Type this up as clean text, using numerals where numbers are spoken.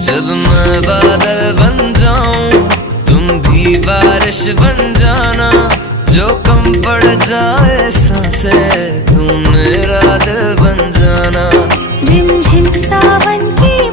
जब मैं बादल बन जाऊं तुम भी बारिश बन जाना, जो कम पड़ जाए सांसें तुम मेरा दिल बन जाना। रिमझिम सावन की